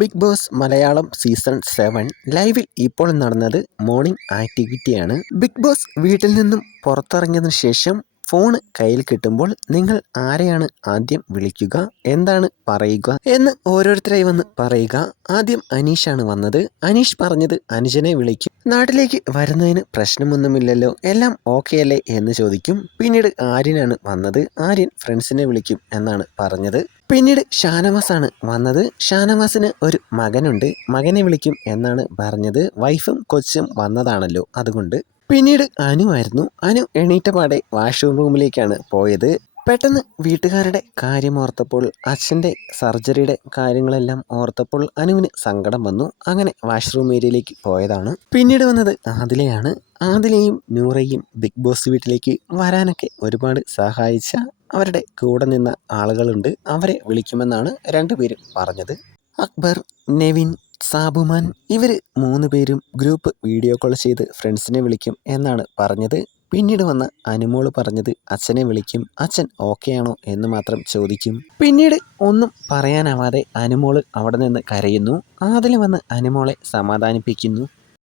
Big boss Malayalam season 7 ലൈവിൽ ഇപ്പോൾ നടന്നത് മോർണിംഗ് ആക്ടിവിറ്റിയാണ്. ബിഗ് ബോസ് വീട്ടിൽ നിന്നും പുറത്തിറങ്ങിയതിനു ശേഷം ഫോൺ കയ്യിൽ കിട്ടുമ്പോൾ നിങ്ങൾ ആരെയാണ് ആദ്യം വിളിക്കുക, എന്താണ് പറയുക എന്ന് ഓരോരുത്തരായി വന്ന് പറയുക. ആദ്യം അനീഷാണ് വന്നത്. അനീഷ് പറഞ്ഞത് അനുജനെ വിളിക്കും, നാട്ടിലേക്ക് വരുന്നതിന് പ്രശ്നമൊന്നുമില്ലല്ലോ, എല്ലാം ഓക്കെ അല്ലേ എന്ന് ചോദിക്കും. പിന്നീട് ആര്യനാണ് വന്നത്. ആര്യൻ ഫ്രണ്ട്സിനെ വിളിക്കും എന്നാണ് പറഞ്ഞത്. പിന്നീട് ഷാനവാസാണ് വന്നത്. ഷാനവാസിന് ഒരു മകനുണ്ട്, മകനെ വിളിക്കും എന്നാണ് പറഞ്ഞത്. വൈഫും കൊച്ചും വന്നതാണല്ലോ, അതുകൊണ്ട്. പിന്നീട് അനു ആയിരുന്നു. അനു എണീറ്റപാടെ വാഷ്റൂം റൂമിലേക്കാണ് പോയത്. പെട്ടെന്ന് വീട്ടുകാരുടെ കാര്യം ഓർത്തപ്പോൾ, അച്ഛൻ്റെ സർജറിയുടെ കാര്യങ്ങളെല്ലാം ഓർത്തപ്പോൾ അനുവിന് സങ്കടം വന്നു. അങ്ങനെ വാഷ്റൂം ഏരിയയിലേക്ക് പോയതാണ്. പിന്നീട് വന്നത് ആദിലയാണ്. ആദിലയും നൂറയും ബിഗ് ബോസ് വീട്ടിലേക്ക് വരാനൊക്കെ ഒരുപാട് സഹായിച്ച അവരുടെ കൂടെ നിന്ന ആളുകളുണ്ട്, അവരെ വിളിക്കുമെന്നാണ് രണ്ടുപേരും പറഞ്ഞത്. അക്ബർ, നെവിൻ, സാബുമാൻ ഇവർ 3 പേരും ഗ്രൂപ്പ് വീഡിയോ കോൾ ചെയ്ത് ഫ്രണ്ട്സിനെ വിളിക്കും എന്നാണ് പറഞ്ഞത്. പിന്നീട് വന്ന അനുമോള് പറഞ്ഞത് അച്ഛനെ വിളിക്കും, അച്ഛൻ ഓക്കെ ആണോ എന്ന് മാത്രം ചോദിക്കും. പിന്നീട് ഒന്നും പറയാനാവാതെ അനുമോള് അവിടെ നിന്ന് കരയുന്നു. ആദില വന്ന് അനുമോളെ സമാധാനിപ്പിക്കുന്നു.